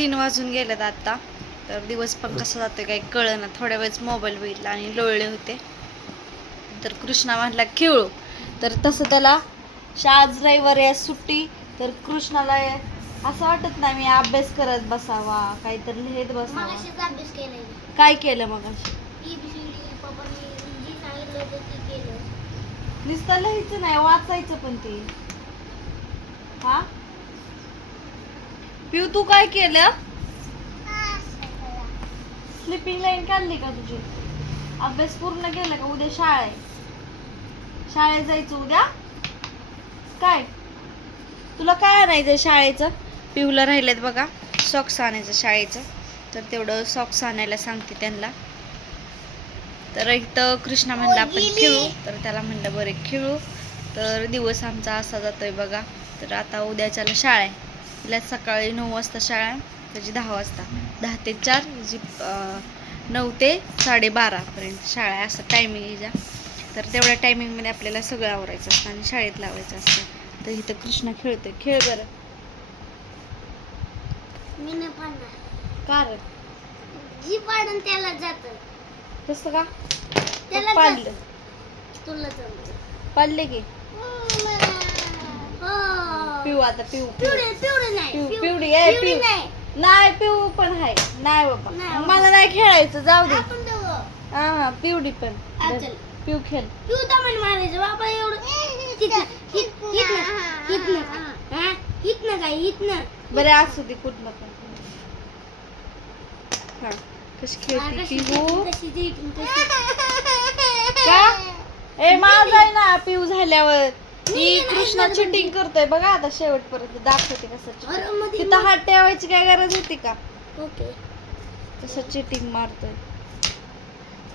3 वाजून गेलेत आता. तर दिवस पण कसा जातोय काही कळना. थोड्या वेळच मोबाईल बघितला आणि लोळले होते. तर कृष्णा म्हटला खेळू. तर तसं त्याला आज रविवार आहे सुट्टी. तर कृष्णाला असं वाटत नाही मी अभ्यास करत बसावा, काहीतरी लिहित बसावा. काय केलं मग? नुसतं लिहायचं नाही, वाचायचं पण ते. हा पिऊ, तू काय केलं? स्लीपिंग लाईन काढली का तुझी? अभ्यास पूर्ण केला का? उद्या शाळा आहे. शाळेत जायचं उद्या. काय तुला काय आणायचं शाळेचं? पिऊला राहिलेत बघा सॉक्स आणायचं शाळेचं. तर तेवढं सॉक्स आणायला सांगते त्यांना. तर इथं कृष्णा म्हणला आपण खेळू. तर त्याला म्हणलं बरं खेळू. तर दिवस आमचा असा जातोय बघा. तर आता उद्याच्याला शाळा आहे. तिला सकाळी 9 वाजता शाळा आहे, त्याची 10 वाजता. 10 ते 4 जी 9 ते 12:30 पर्यंत शाळा आहे, असं टायमिंग आहे जा. तर तेवढ्या टायमिंगमध्ये आपल्याला सगळं आवरायचं असतं आणि शाळेत लावायचं असतं. तर इथं कृष्णा खेळतोय. खेळ बरं. मी नाही पाडणार. का रे? जी पाडून त्याला जात. कसं का? त्याला पाडलं. तुला जमत. पाडले की पिऊ. आता पिऊ पिवडी आहे. पिऊ नाही, पिऊ पण आहे. नाही बाबा मला नाही खेळायचं, जाऊ दे. हा पिवडी पण. पिऊ खेळ. पिऊ दमन मारायचं बाबा एवढं. हितनं काय हितनं. बरे असू दे कुठलं पण. हा कशी खेळते पिऊ का? ए माझा आहे ना पिऊ झाल्यावर. ती कृष्णा चिटिंग करतोय बघा. आता शेवटपर्यंत दाखवते कसं. तिथं हात ठेवायची काय गरज होती का? ओके. कसं चिटिंग मारतोय.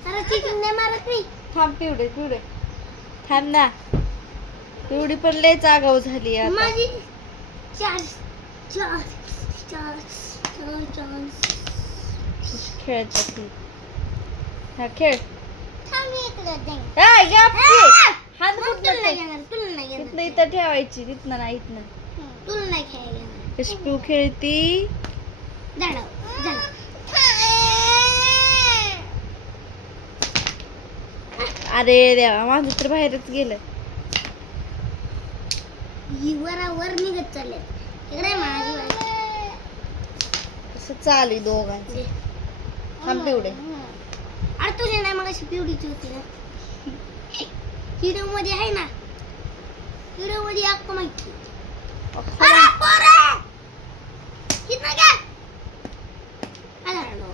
अरे चिटिंग नाही मारत मी. थांब पिवडे पिवडे थांब ना. पिवडी पण लय आगाऊ झाली आता. माझी चार खेळायचं ती. हा खेळ. थांब इकडे दे. ए गप की. हात तुला नाही घेणार, तुला नाही घेणार. इथनं इथं ठेवायची. तिथनं नाही इथनं. तुला नाही खेळायला. कशी पिऊ खेळती. अरे देवा माझं तर बाहेरच गेलं. वर निघत चालले. इकडे माझी कसं चालू दोघांचे. थांब पिवडे. अरे तुझ्या नाही मग अशी पिवडीची होती ना. हिरो मध्ये आहे ना. हिरो मध्ये अक्क माहिती. अरे पोरे कितना क्या अरे नो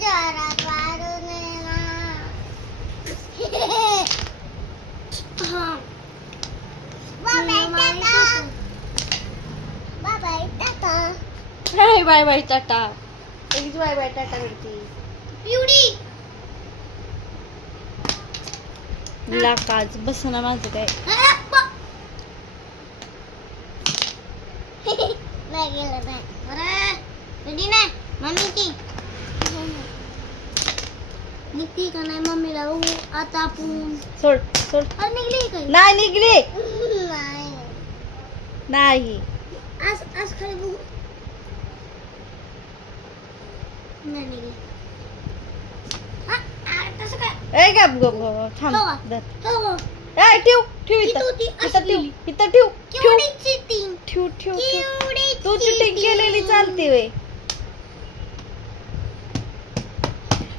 जरा पारो ने ना. हां बाय बाय टाटा. लगेच बाय बाय टाटा करते पिवडी. लाकाच बस ना माझं काय. नाही गेलं नाही. अरे कधी नाही मम्मीची निघती का नाही मम्मीला बघू आता आपण. सोड सोड. अरे निघली काय? नाही निघली नाही. नाही. आज खाली बघू. नाही निघली. कसं काय? ए गप गप गप थांब. हो ए ठेव ठेव इथं. इथं ठेव. इथं ठेव. केवढी चिटिंग. ठेव ठेव ठेव. तू चिटिंग केलेली चालते वे.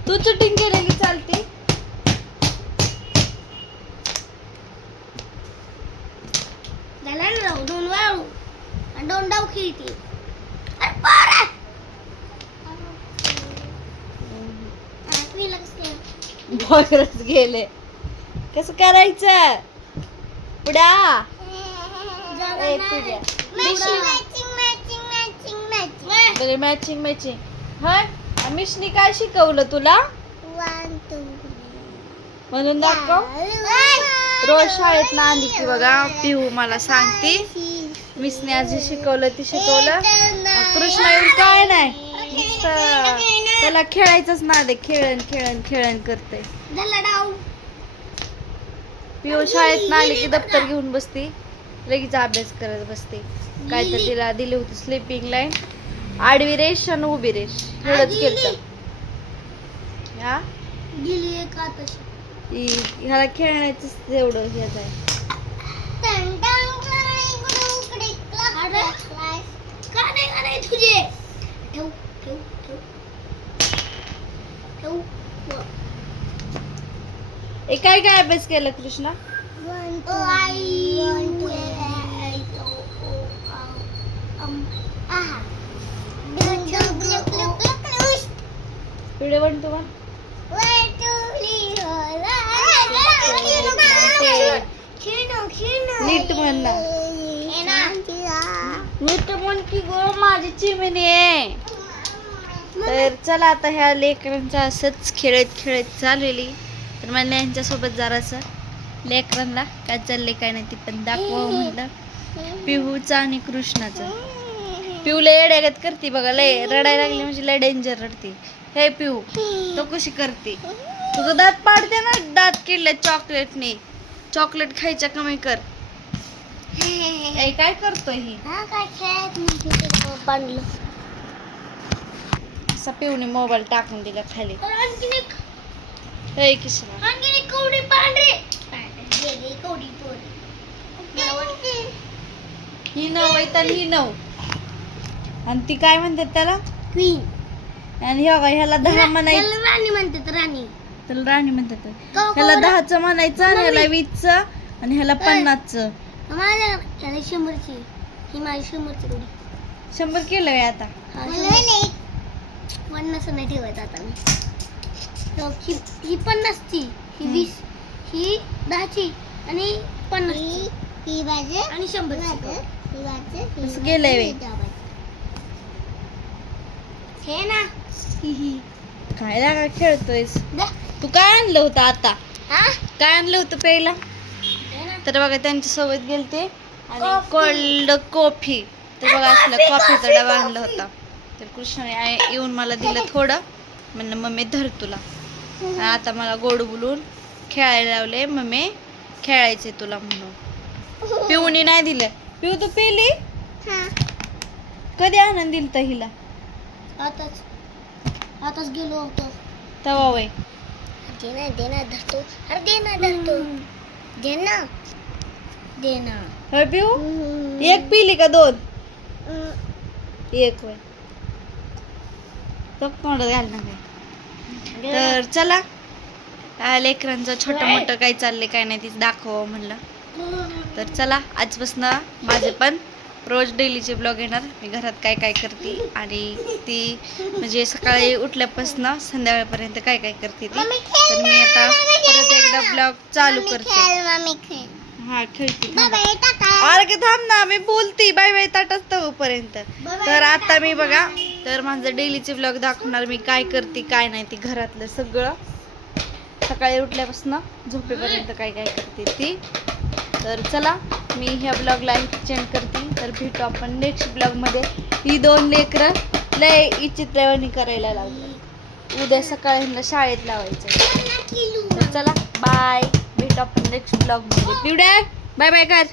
तू चिटिंग केलेली चालते. झाला ना दोन वाळू आणि 2 डाव खेळती. अरे पोरा बरंच गेले. कसं करायचं पुढा. ए पुढ्या बरे मॅचिंग मॅचिंग. हा मिशनी काय शिकवलं तुला? 1 2 म्हणून दाखव. रोज शाळेत ना आली की बघा पिऊ मला सांगते मिसने आज जे शिकवलं ते शिकवलं. कृष्णा येऊन काय नाही त्याला खेळायचंच ना दे. खेळण खेळण खेळण करते. पिऊ शाळेत ना आली की दप्तर घेऊन बसते. लगेच अभ्यास करत बसते. काय तर तिला दिली होती स्लीपिंग लाईन आडवी रेष आणि उभी रेष एवढंच केलं. हा गेली एक आताशी. ह्याला खेळण्याच एवढं हेच आहे. का नाही तुझे ठेव ठेव ठेव ठेव. काय काय अभ्यास केला कृष्णा? व्हिडिओ बनतो का? नीट म्हण ना. नीट म्हण की गो माझी चिमणी आहे. तर चला आता ह्या लेकरांचा असंच खेळत खेळत चाललेली. तर मला यांच्यासोबत जरासं लेकरांना काय चाललंय काय नाही ते पण दाखवावं म्हटलं. पिहूचं आणि कृष्णाचं. पिहू लय येड्यागत करते बघा, लय रडायला लागली म्हणजे लय डेंजर रडते. हे पिहू तो कशी करते? तुझं दात पाडते ना, दात किडले चॉकलेटने. चॉकलेट खायच्या कमी कर. काय करतोय ही? पाडलं. असा पिऊने मोबाईल टाकून दिला खाली. हे किशोर ही नऊ आहे तर ही नऊ. आणि ती काय म्हणतात त्याला? क्वीन. आणि ह्याला 10 म्हणायचं. राणी म्हणतात. राणी त्याला राणी म्हणतात. ह्याला 10चं म्हणायचं आणि ह्याला 20चं आणि ह्याला 50चं. माझ्या 100ची. ही माझी 100ची गोडी. 100 केलं आहे आता. 50 नाही ठेवायचं आता मी. ही 50ची, ही 20, ही 10ची आणि 50 आणि 100ची. असं केलंय वे. हे ना काय लागा खेळतोयस? तू काय आणलं होतं आता? काय आणलं होतं प्यायला? तर बघा त्यांच्या सोबत गेलते आणि कोल्ड कॉफी. तर बघा असलं कॉफीचा डबा आणला होता. तर कृष्णाने येऊन मला दिलं थोडं. म्हणलं मम्मी धर तुला. आता मला गोड बोलून खेळायला लावले. मम्मी खेळायचे तुला म्हणून. पिऊनी नाही दिलं. पिऊ तू पेली? कधी आनंद दिल तर हिला? आताच गेलो होतो तवा वय. देना धरतो. अरे देना. होय पिऊ? एक पिली का 2? एक वय. तो तोंडात घालणार नाही. तर चला लेकरांचं छोटं मोठं काय चाललंय काय नाही तीच दाखव म्हणलं. तर चला आजपासून माझे पण रोज डेलीचे ब्लॉग येणार. मी घरात काय काय करते आणि ती म्हणजे सकाळी उठल्यापासून संध्याकाळपर्यंत काय काय करते ती. तर मी आता परत एकदा ब्लॉग चालू करते. हा खेळते. अरे की थांब ना, मी बोलती. बाय बाय ताटच तोपर्यंत. तर आता मी बघा तर माझं डेलीचे ब्लॉग दाखवणार. मी काय करते काय नाही ते घरातलं सगळं सकाळी उठल्यापासून झोपेपर्यंत काय काय करते ती. तर चला मी ह्या ब्लॉगला चेंज करते. तर भेटू आपण नेक्स्ट ब्लॉगमध्ये. ही 2 लेकरं लय विचित्रवाणी करायला लागली. उद्या सकाळी ह्यांना शाळेत लावायचं. तर चला बाय. भेटू आपण नेक्स्ट ब्लॉगमध्ये. पिवड्या बाय बाय कर.